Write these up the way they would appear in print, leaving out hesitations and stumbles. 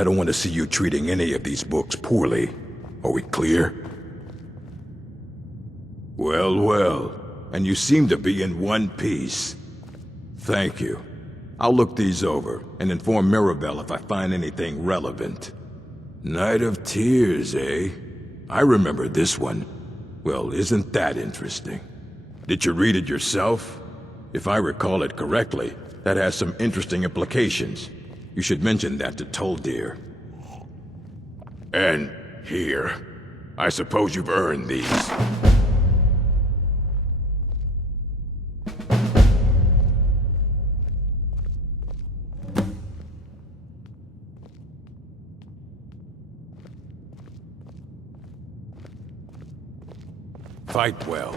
I don't want to see you treating any of these books poorly. Are we clear? Well, well. And you seem to be in one piece. Thank you. I'll look these over and inform Mirabelle if I find anything relevant. Night of Tears, eh? I remember this one. Well, isn't that interesting? Did you read it yourself? If I recall it correctly, that has some interesting implications. You should mention that to Toldir. And here. I suppose you've earned these. Fight well.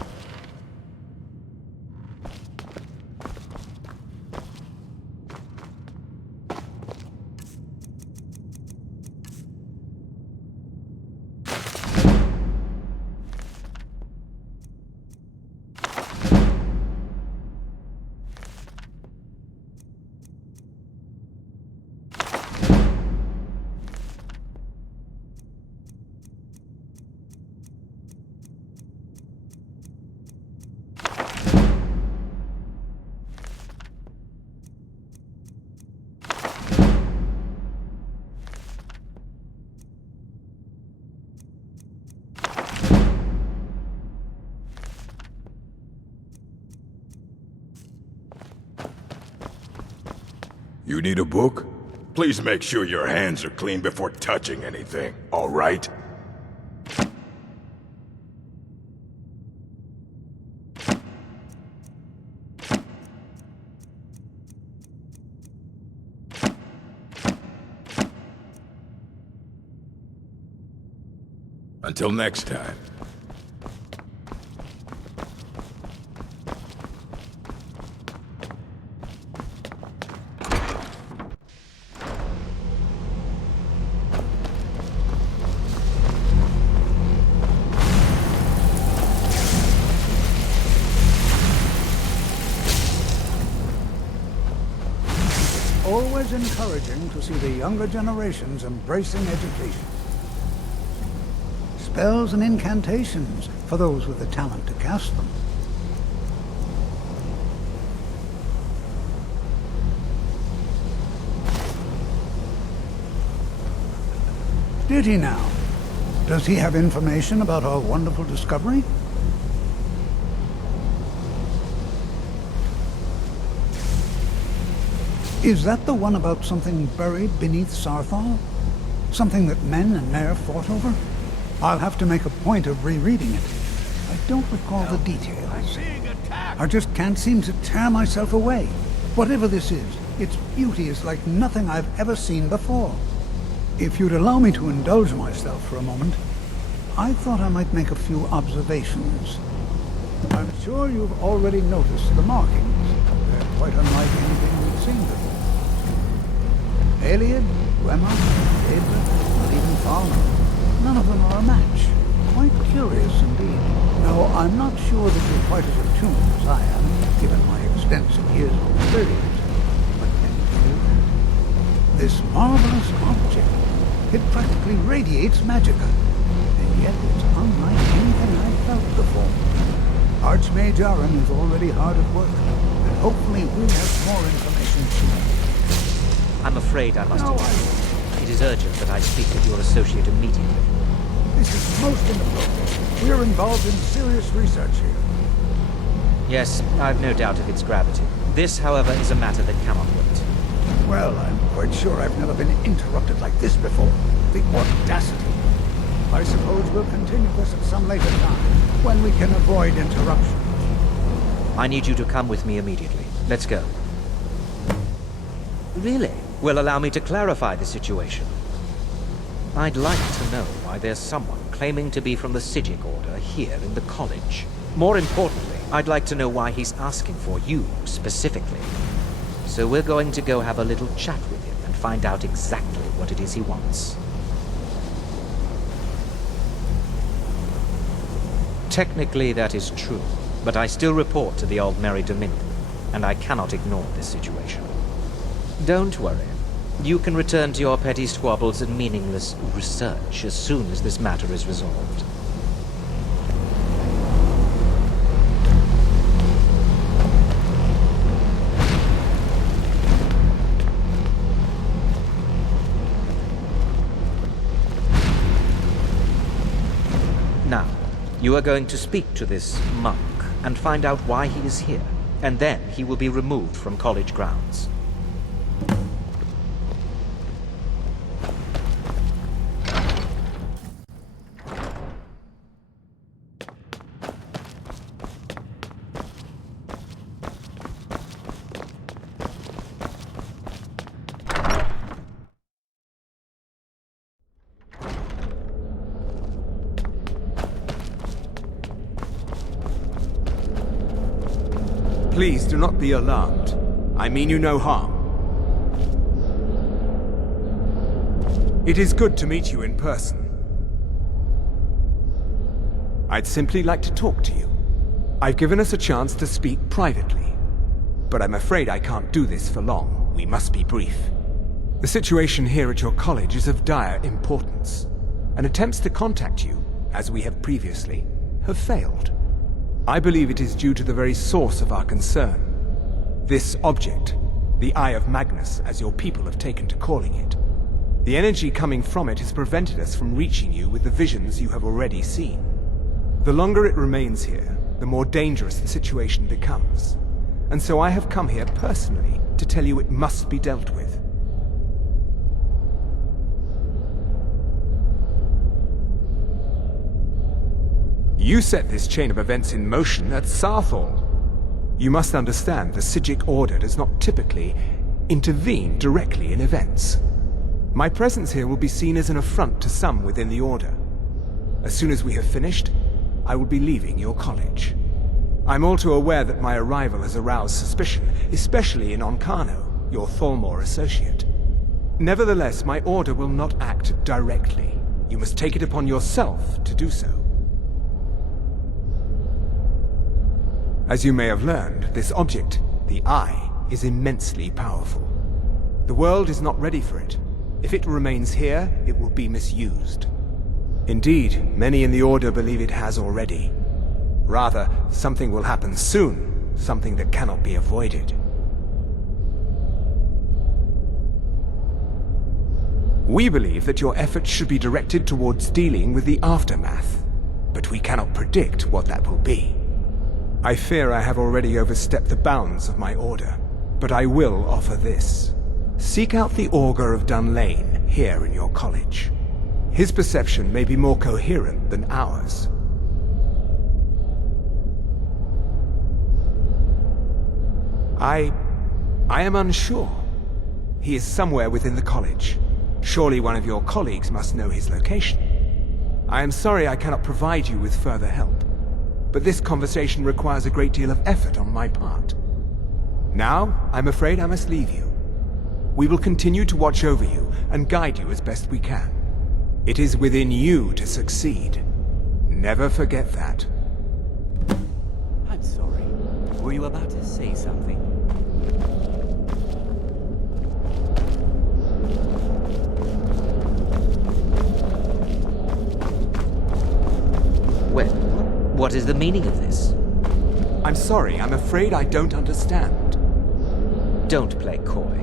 You need a book? Please make sure your hands are clean before touching anything, all right? Until next time. Always encouraging to see the younger generations embracing education. Spells and incantations for those with the talent to cast them. Did he now? Does he have information about our wonderful discovery? Is that the one about something buried beneath Sarthal? Something that men and Mare fought over? I'll have to make a point of rereading it. I don't recall the details. I just can't seem to tear myself away. Whatever this is, its beauty is like nothing I've ever seen before. If you'd allow me to indulge myself for a moment, I thought I might make a few observations. I'm sure you've already noticed the markings. They're quite unlike anything we've seen before. Aliad, Gwema, Daedra, not even Falmer. None of them are a match. Quite curious indeed. No, I'm not sure that you're quite as attuned as I am, given my extensive years of experience. But can you feel that? This marvelous object, it practically radiates magicka. And yet it's unlike anything I've felt before. Archmage Aaron is already hard at work, and hopefully we'll have more information soon. I'm afraid I must admit, it is urgent that I speak with your associate immediately. This is most inappropriate. We're involved in serious research here. Yes, I've no doubt of its gravity. This, however, is a matter that cannot wait. Well, I'm quite sure I've never been interrupted like this before. The audacity. I suppose we'll continue this at some later time, when we can avoid interruptions. I need you to come with me immediately. Let's go. Really? Well, allow me to clarify the situation. I'd like to know why there's someone claiming to be from the Psijic Order here in the college. More importantly, I'd like to know why he's asking for you, specifically. So we're going to go have a little chat with him and find out exactly what it is he wants. Technically, that is true, but I still report to the Old Merry Dominion, and I cannot ignore this situation. Don't worry. You can return to your petty squabbles and meaningless research as soon as this matter is resolved. Now, you are going to speak to this monk and find out why he is here, and then he will be removed from college grounds. Please do not be alarmed. I mean you no harm. It is good to meet you in person. I'd simply like to talk to you. I've given us a chance to speak privately, but I'm afraid I can't do this for long. We must be brief. The situation here at your college is of dire importance, and attempts to contact you, as we have previously, have failed. I believe it is due to the very source of our concern. This object, the Eye of Magnus, as your people have taken to calling it. The energy coming from it has prevented us from reaching you with the visions you have already seen. The longer it remains here, the more dangerous the situation becomes. And so I have come here personally to tell you it must be dealt with. You set this chain of events in motion at Sarthal. You must understand the Psijic Order does not typically intervene directly in events. My presence here will be seen as an affront to some within the Order. As soon as we have finished, I will be leaving your college. I'm all too aware that my arrival has aroused suspicion, especially in Onkano, your Thalmor associate. Nevertheless, my Order will not act directly. You must take it upon yourself to do so. As you may have learned, this object, the Eye, is immensely powerful. The world is not ready for it. If it remains here, it will be misused. Indeed, many in the Order believe it has already. Rather, something will happen soon, something that cannot be avoided. We believe that your efforts should be directed towards dealing with the aftermath, but we cannot predict what that will be. I fear I have already overstepped the bounds of my Order, but I will offer this. Seek out the Augur of Dunlane here in your college. His perception may be more coherent than ours. I am unsure. He is somewhere within the college. Surely one of your colleagues must know his location. I am sorry I cannot provide you with further help, but this conversation requires a great deal of effort on my part. Now, I'm afraid I must leave you. We will continue to watch over you and guide you as best we can. It is within you to succeed. Never forget that. I'm sorry. Were you about to say something? Well, what is the meaning of this? I'm sorry, I'm afraid I don't understand. Don't play coy.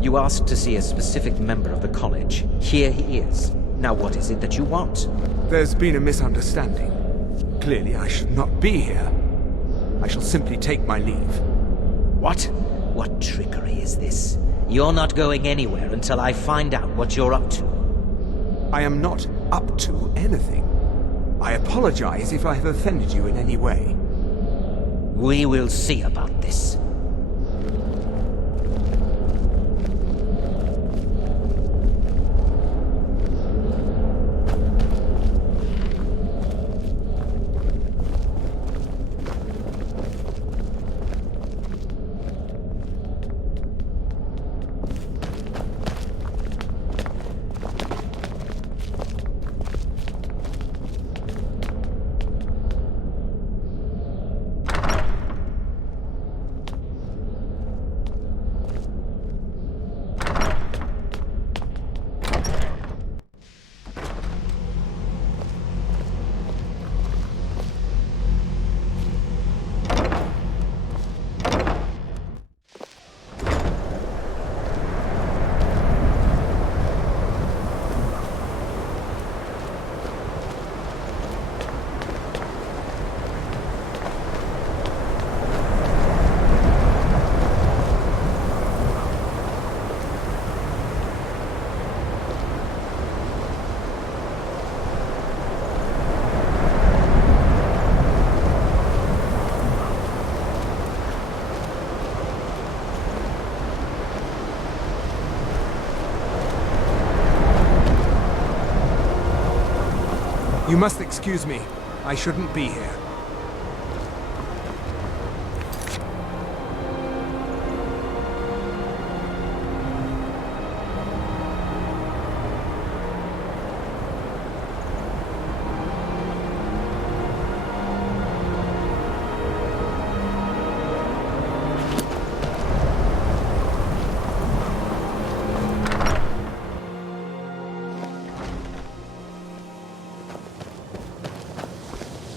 You asked to see a specific member of the college. Here he is. Now what is it that you want? There's been a misunderstanding. Clearly I should not be here. I shall simply take my leave. What? What trickery is this? You're not going anywhere until I find out what you're up to. I am not up to anything. I apologize if I have offended you in any way. We will see about this. You must excuse me. I shouldn't be here.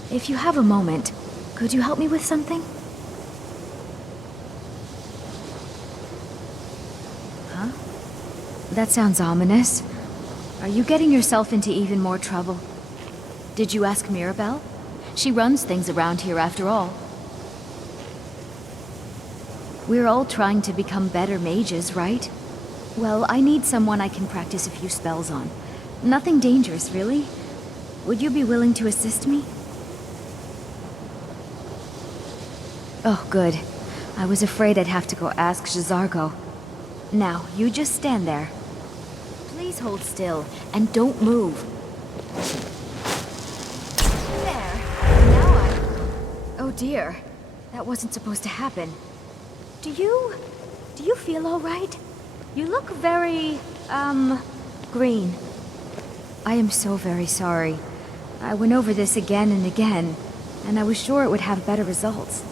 If you have a moment, could you help me with something? Huh? That sounds ominous. Are you getting yourself into even more trouble? Did you ask Mirabelle? She runs things around here after all. We're all trying to become better mages, right? Well, I need someone I can practice a few spells on. Nothing dangerous, really. Would you be willing to assist me? Oh, good. I was afraid I'd have to go ask J'zargo. Now, you just stand there. Please hold still, and don't move. There. Now Oh dear. That wasn't supposed to happen. Do you feel all right? You look very, green. I am so very sorry. I went over this again and again, and I was sure it would have better results.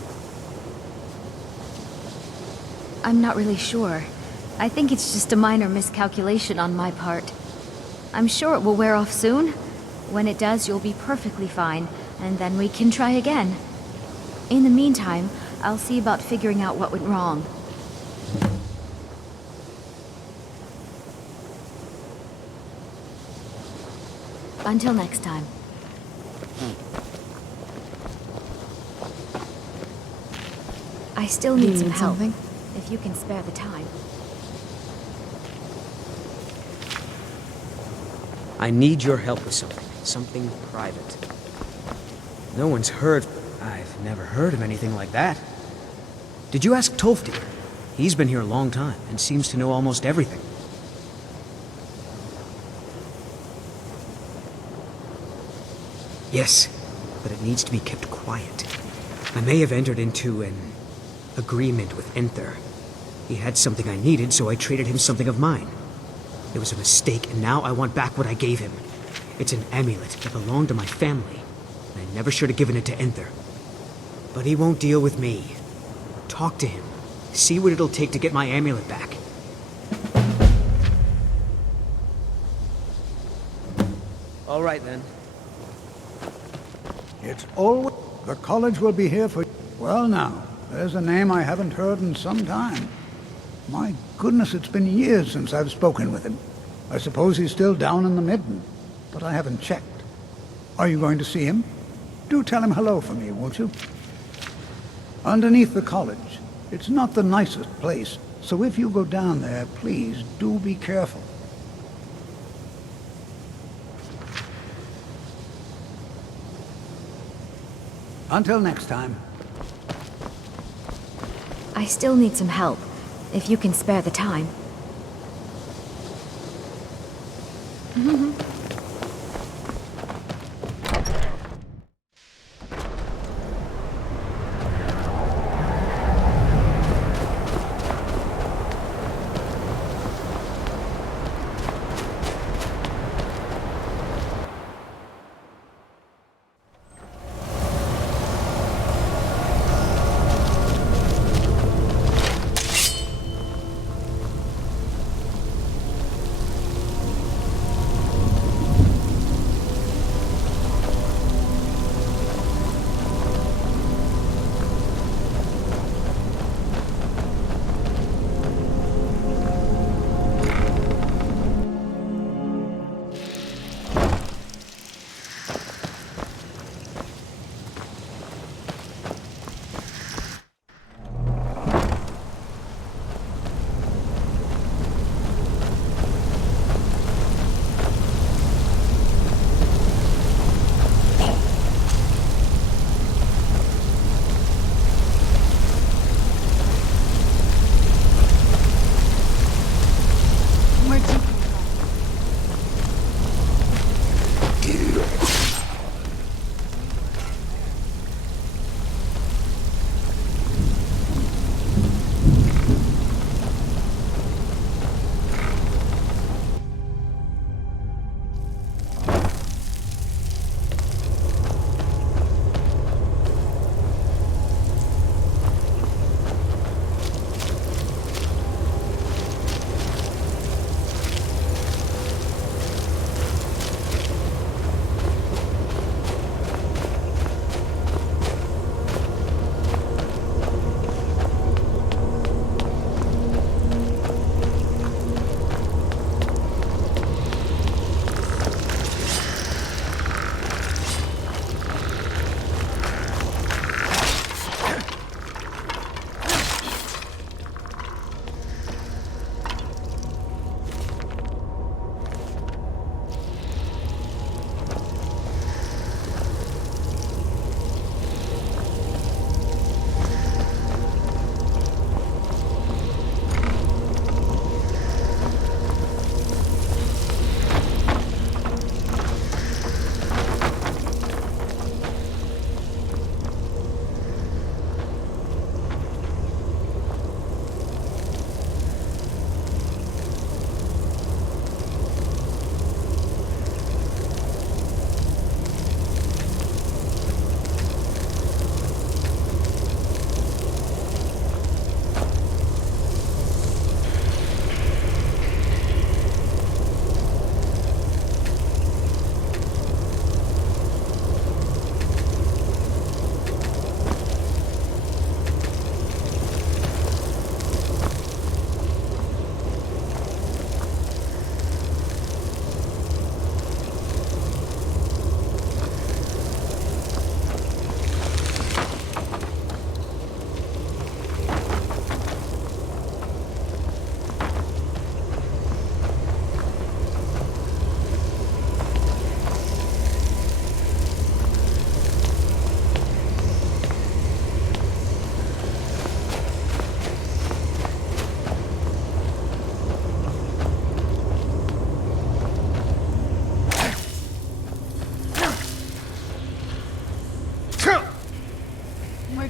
I'm not really sure. I think it's just a minor miscalculation on my part. I'm sure it will wear off soon. When it does, you'll be perfectly fine, and then we can try again. In the meantime, I'll see about figuring out what went wrong. Until next time. I still need some help. If you can spare the time. I need your help with something. Something private. No one's heard... I've never heard of anything like that. Did you ask Tolfdir? He's been here a long time and seems to know almost everything. Yes, but it needs to be kept quiet. I may have entered into an agreement with Enther. He had something I needed, so I traded him something of mine. It was a mistake, and now I want back what I gave him. It's an amulet that belonged to my family, and I never should have given it to Enther. But he won't deal with me. Talk to him. See what it'll take to get my amulet back. All right, then. It's always... The college will be here for... Well now, there's a name I haven't heard in some time. My goodness, it's been years since I've spoken with him. I suppose he's still down in the Midden, but I haven't checked. Are you going to see him? Do tell him hello for me, won't you? Underneath the college. It's not the nicest place, so if you go down there, please do be careful. Until next time. I still need some help, if you can spare the time.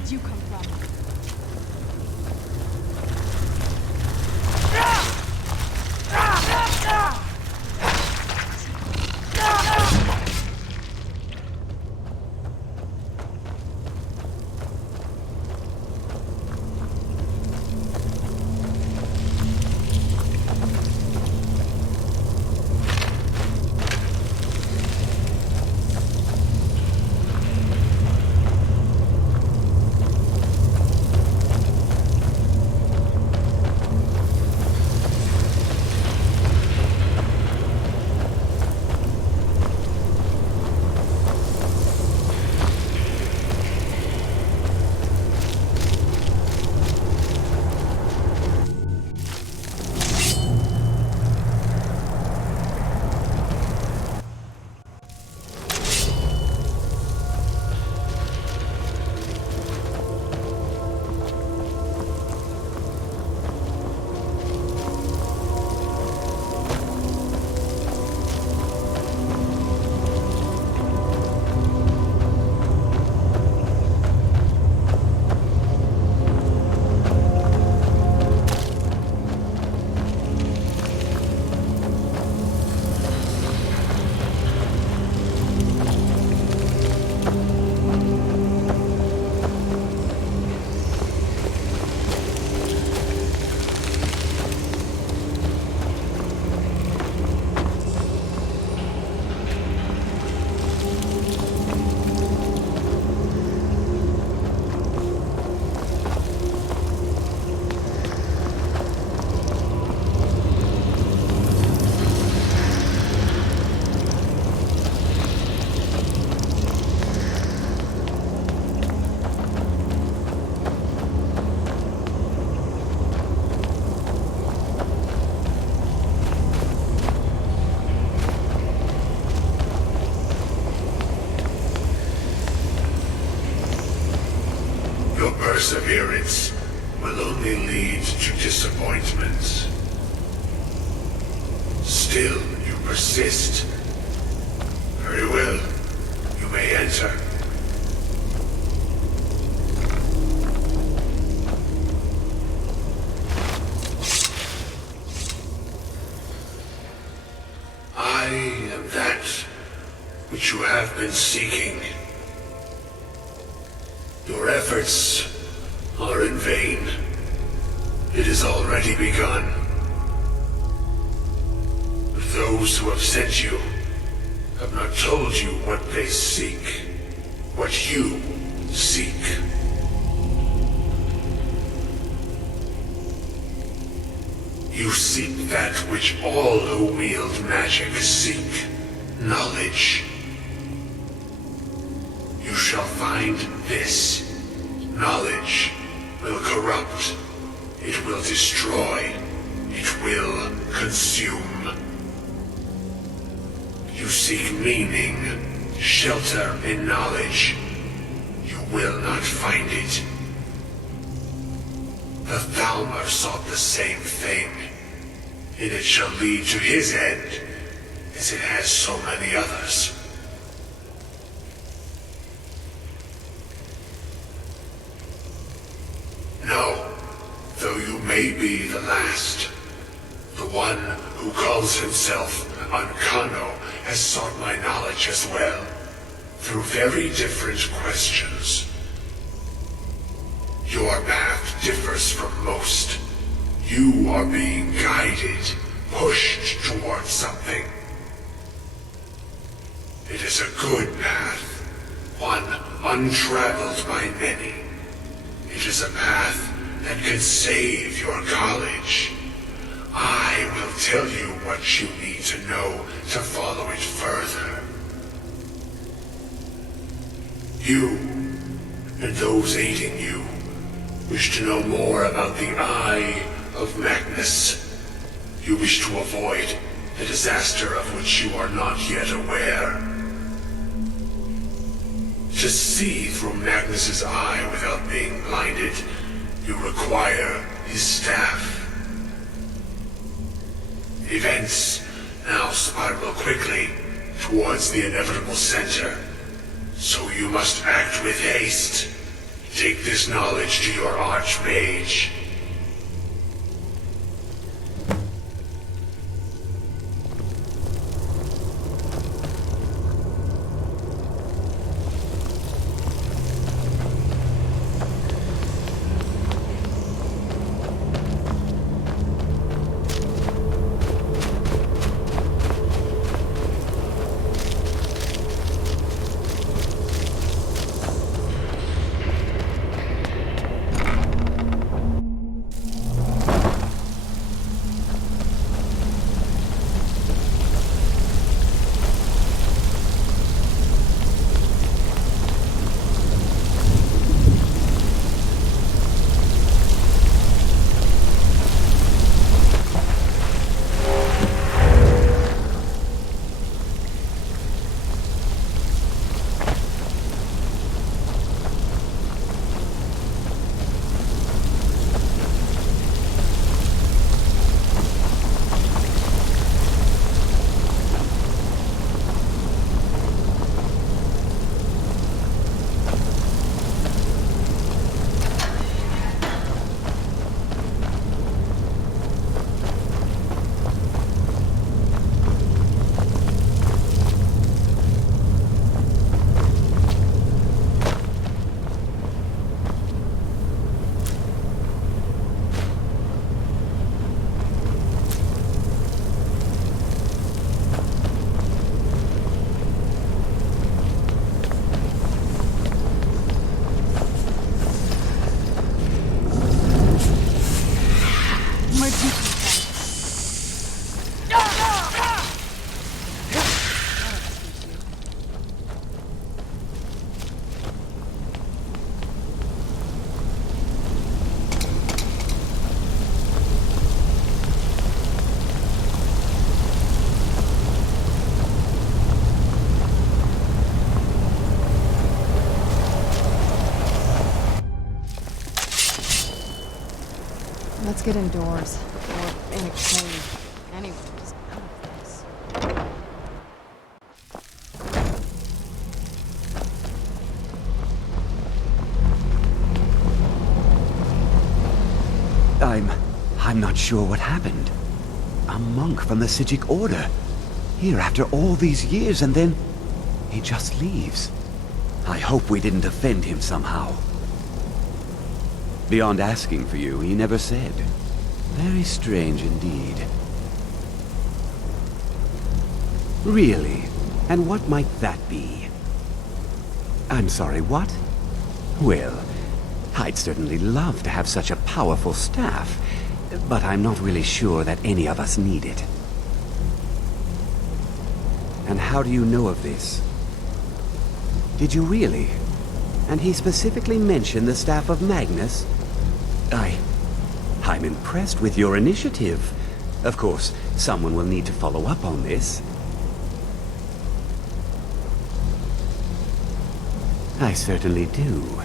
did you come from? Perseverance will only lead to disappointments. Still, you persist. Very well. You may enter. I am that which you have been seeking. Your efforts are in vain. It has already begun. Those who have sent you have not told you what they seek, what you seek. You seek that which all who wield magic seek, knowledge. You shall find this. Knowledge will corrupt. It will destroy. It will consume. You seek meaning, shelter in knowledge. You will not find it. The Thalmor sought the same thing, and it shall lead to his end, as it has so many others. No, though you may be the last, the one who calls himself Ancano has sought my knowledge as well, through very different questions. Your path differs from most. You are being guided, pushed towards something. It is a good path, one untraveled by many. It is a path that can save your college. I will tell you what you need to know to follow it further. You, and those aiding you, wish to know more about the Eye of Magnus. You wish to avoid the disaster of which you are not yet aware. To see through Magnus's eye without being blinded, you require his staff. Events now spiral quickly towards the inevitable center, so you must act with haste. Take this knowledge to your Archmage. Let's get indoors. Or in a cave. Anyway, just out of this. I'm not sure what happened. A monk from the Sijic Order. Here after all these years, and then he just leaves. I hope we didn't offend him somehow. Beyond asking for you, he never said. Very strange indeed. Really? And what might that be? I'm sorry, what? Well, I'd certainly love to have such a powerful staff, but I'm not really sure that any of us need it. And how do you know of this? Did you really? And he specifically mentioned the staff of Magnus? I'm impressed with your initiative. Of course, someone will need to follow up on this. I certainly do.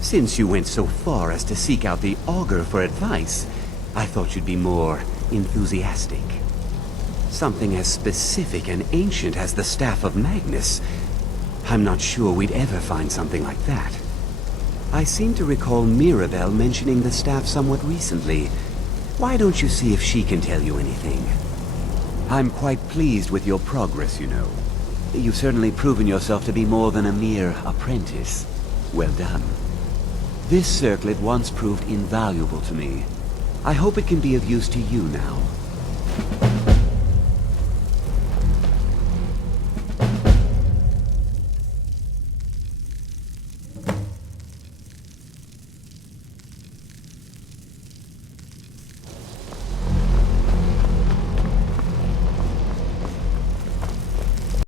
Since you went so far as to seek out the Augur for advice, I thought you'd be more enthusiastic. Something as specific and ancient as the Staff of Magnus. I'm not sure we'd ever find something like that. I seem to recall Mirabelle mentioning the staff somewhat recently. Why don't you see if she can tell you anything? I'm quite pleased with your progress, you know. You've certainly proven yourself to be more than a mere apprentice. Well done. This circlet once proved invaluable to me. I hope it can be of use to you now.